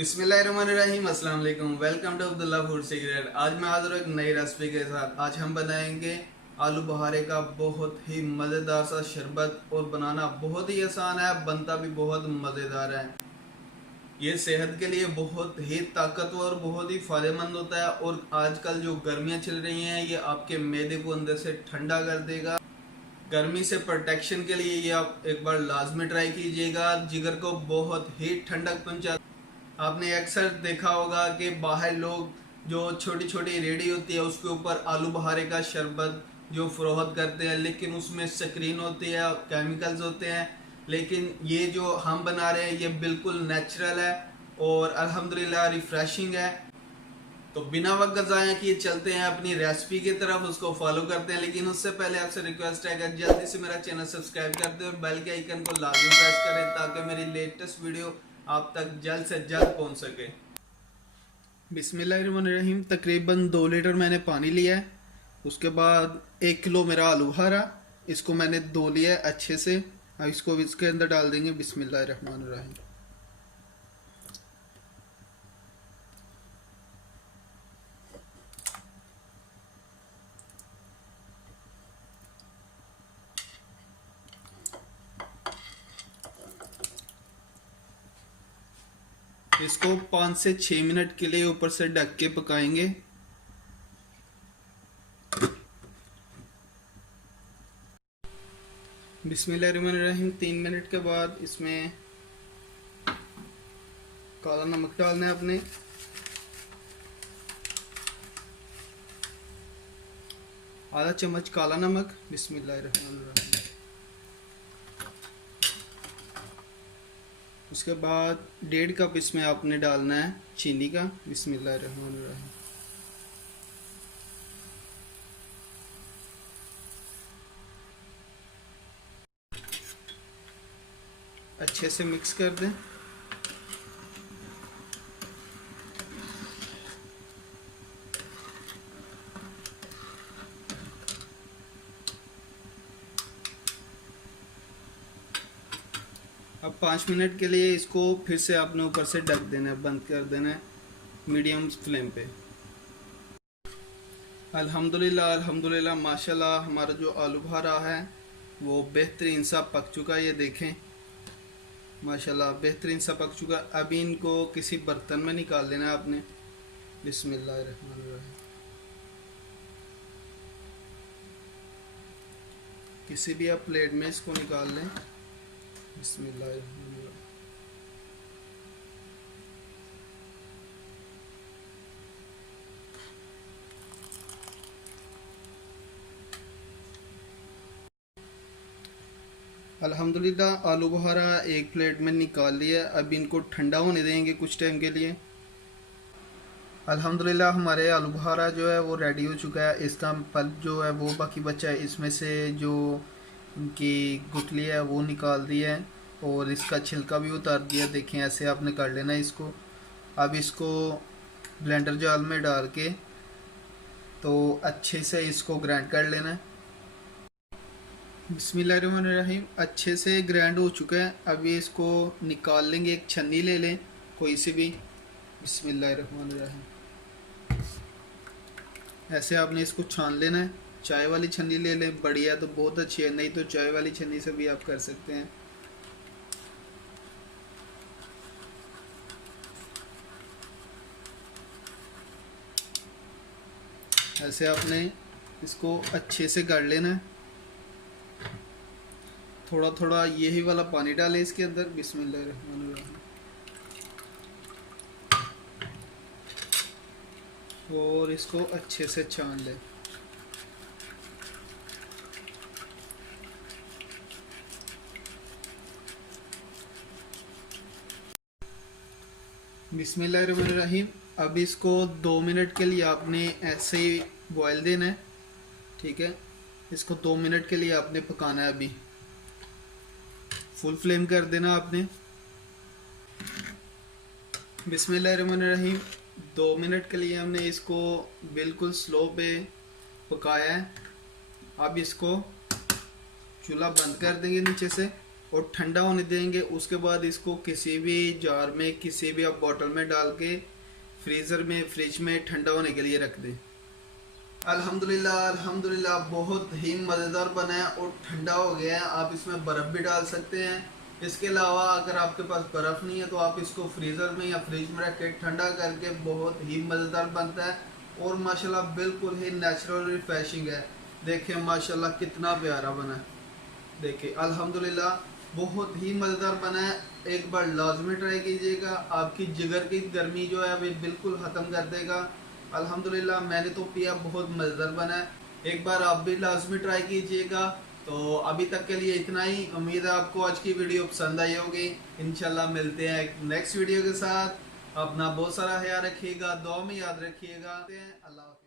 बिस्मिल्लाहिर्रहमानिर्रहीम, अस्सलाम वालेकुम। Welcome to Abdullah food secret. आज मैं हाजिर हूँ एक नई रेसिपी के साथ। आज हम बनाएंगे आलू बुहारे का बहुत ही मज़ेदार सा शरबत, और बनाना बहुत ही आसान है, बनता भी बहुत मज़ेदार है। ये सेहत के लिए बहुत ही ताकतवर, बहुत ही फ़ायदेमंद होता है, और आजकल जो गर्मियाँ चल रही हैं ये आपके मैदे को अंदर से ठंडा कर देगा। गर्मी से प्रोटेक्शन के लिए ये आप एक बार लाजमी ट्राई कीजिएगा। जिगर को बहुत ही ठंडक पहुँचा। आपने अक्सर देखा होगा कि बाहर लोग जो छोटी छोटी रेडी होती है उसके ऊपर आलू बहारे का शरबत जो फरोख्त करते हैं, लेकिन उसमें स्क्रीन होती है, केमिकल्स होते हैं। लेकिन ये जो हम बना रहे हैं ये बिल्कुल नेचुरल है और अल्हम्दुलिल्लाह रिफ्रेशिंग है। तो बिना वक्त ज़ाया किए चलते हैं अपनी रेसिपी की तरफ, उसको फॉलो करते हैं। लेकिन उससे पहले आपसे रिक्वेस्ट है कि जल्दी से मेरा चैनल सब्सक्राइब कर दें और बेल के आइकन को लाजमी प्रेस करें ताकि मेरी लेटेस्ट वीडियो आप तक जल्द से जल्द पहुंच सके। बिस्मिल्लाहिर्रहमानिर्रहीम। तकरीबन 2 लीटर मैंने पानी लिया है। उसके बाद 1 किलो मेरा आलू बुखारा, इसको मैंने धो लिया है अच्छे से। अब इसको इसके अंदर डाल देंगे। बिस्मिल्लाहिर्रहमानिर्रहीम। इसको 5 से 6 मिनट के लिए ऊपर से ढक के पकाएंगे। बिस्मिल्लाहिर्रहमानिर्रहीम। 3 मिनट के बाद इसमें काला नमक डालना है अपने। आधा चम्मच काला नमक। बिस्मिल्लाहिर्रहमानिर्रहीम। उसके बाद 1.5 कप इसमें आपने डालना है चीनी का। बिस्मिल्लाहिर्रहमानिर्रहीम। अच्छे से मिक्स कर दें। अब 5 मिनट के लिए इसको फिर से आपने ऊपर से ढक देना है, बंद कर देना है मीडियम फ्लेम पे। अल्हम्दुलिल्लाह अल्हम्दुलिल्लाह माशाल्लाह, हमारा जो आलू बुखारा है वो बेहतरीन सा पक चुका है। ये देखें माशाल्लाह बेहतरीन सा पक चुका। अभी इनको किसी बर्तन में निकाल लेना है आपने। बिस्मिल्लाहिर्रहमानिर्रहीम। किसी भी आप प्लेट में इसको निकाल लें। बिस्मिल्लाहिर्रहमानिर्रहीम। अल्हम्दुलिल्लाह आलू बुखारा एक प्लेट में निकाल लिया। अब इनको ठंडा होने देंगे कुछ टाइम के लिए। अल्हम्दुलिल्लाह हमारे आलू बुखारा जो है वो रेडी हो चुका है। इसका पल्प जो है वो बाकी बचा है, इसमें से जो इनकी गुठली है वो निकाल दी है और इसका छिलका भी उतार दिया। देखें ऐसे आपने कर लेना है इसको। अब इसको ब्लेंडर जाल में डाल के तो अच्छे से इसको ग्राइंड कर लेना है। बिस्मिल्लाहिर्रहमानिर्रहीम। अच्छे से ग्राइंड हो चुका है। अभी इसको निकाल लेंगे। एक छन्नी ले लें कोई सी भी। बिस्मिल्लाहिर्रहमानिर्रहीम। ऐसे आपने इसको छान लेना है। चाय वाली छन्नी ले लें, बढ़िया तो बहुत अच्छी है, नहीं तो चाय वाली छन्नी से भी आप कर सकते हैं। ऐसे आपने इसको अच्छे से गाड़ लेना है। थोड़ा थोड़ा यही वाला पानी डालें इसके अंदर। बिस्मिल्लाहिर्रहमानिर्रहीम। और इसको अच्छे से छान लें। बिस्मिल्लाहिर्रहमानिर्रहीम। अब इसको 2 मिनट के लिए आपने ऐसे ही बॉयल देना है। ठीक है, इसको 2 मिनट के लिए आपने पकाना है। अभी फुल फ्लेम कर देना आपने। बिस्मिल्लाहिर्रहमानिर्रहीम। 2 मिनट के लिए हमने इसको बिल्कुल स्लो पे पकाया है। अब इसको चूल्हा बंद कर देंगे नीचे से। और ठंडा होने देंगे। उसके बाद इसको किसी भी जार में, किसी भी आप बोतल में डाल के फ्रीज़र में, फ्रिज में ठंडा होने के लिए रख दें। अल्हम्दुलिल्लाह अल्हम्दुलिल्लाह बहुत ही मज़ेदार बना है और ठंडा हो गया है। आप इसमें बर्फ़ भी डाल सकते हैं। इसके अलावा अगर आपके पास बर्फ़ नहीं है तो आप इसको फ्रीज़र में या फ्रिज में रख के ठंडा करके बहुत ही मज़ेदार बनता है और माशाल्लाह बिल्कुल ही नेचुरल रिफ्रेशिंग है। देखिए माशाल्लाह कितना प्यारा बना है। देखिए अल्हम्दुलिल्लाह बहुत ही मज़ेदार बना है। एक बार लाजमी ट्राई कीजिएगा, आपकी जिगर की गर्मी जो है वे बिल्कुल ख़त्म कर देगा। अल्हम्दुलिल्लाह मैंने तो पिया, बहुत मज़ेदार बना है। एक बार आप भी लाजमी ट्राई कीजिएगा। तो अभी तक के लिए इतना ही। उम्मीद है आपको आज की वीडियो पसंद आई होगी। इंशाल्लाह मिलते हैं एक नेक्स्ट वीडियो के साथ। अपना बहुत सारा ख्याल रखिएगा, दुआ में याद रखिएगा। अल्लाह।